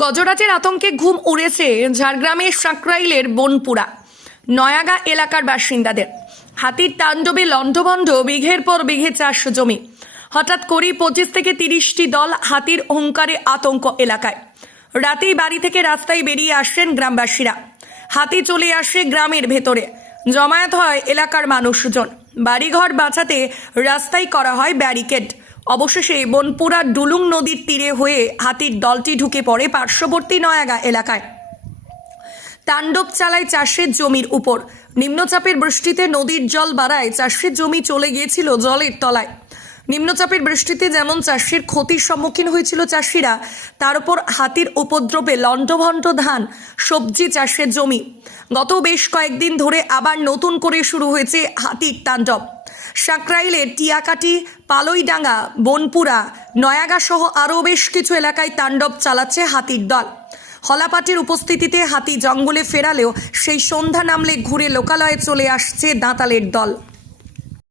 গজরাজের আতঙ্কে ঘুম উড়েছে ঝাড়গ্রামের সাঁকরাইলের বনপুরা, নয়াগা এলাকার বাসিন্দাদের। হাতির তাণ্ডবে লণ্ডভণ্ড, বিঘের পর বিঘে চাষ জমি। হঠাৎ করেই পঁচিশ থেকে তিরিশটি দল হাতির হুঙ্কারে আতঙ্ক এলাকায়। রাতেই বাড়ি থেকে রাস্তায় বেরিয়ে আসেন গ্রামবাসীরা। হাতি চলে আসে গ্রামের ভেতরে। জমায়েত হয় এলাকার মানুষজন। বাড়িঘর বাঁচাতে রাস্তায় করা হয় ব্যারিকেড। অবশেষে বনপুরা ডুলুং নদীর তীরে হয়ে হাতির দলটি ঢুকে পড়ে পার্শ্ববর্তী নয়াগা এলাকায়। তাণ্ডব চালায় চাষের জমির উপর। নিম্নচাপের বৃষ্টিতে নদীর জল বাড়ায় চাষের জমি চলে গিয়েছিল জলের তলায়। নিম্নচাপের বৃষ্টিতে যেমন চাষের ক্ষতির সম্মুখীন হয়েছিল চাষিরা, তার উপর হাতির উপদ্রবে লণ্ডভণ্ড ধান, সবজি চাষের জমি। গত বেশ কয়েকদিন ধরে আবার নতুন করে শুরু হয়েছে হাতির তাণ্ডব। সাঁকরাইলের টিয়াকাটি, পালইডাঙ্গা, বনপুরা নয়াগা সহ আরও বেশ কিছু এলাকায় তাণ্ডব চালাচ্ছে হাতির দল। হলাপাটির উপস্থিতিতে হাতি জঙ্গলে ফেরালেও সেই সন্ধ্যা নামলে ঘুরে লোকালয়ে চলে আসছে দাঁতালের দল।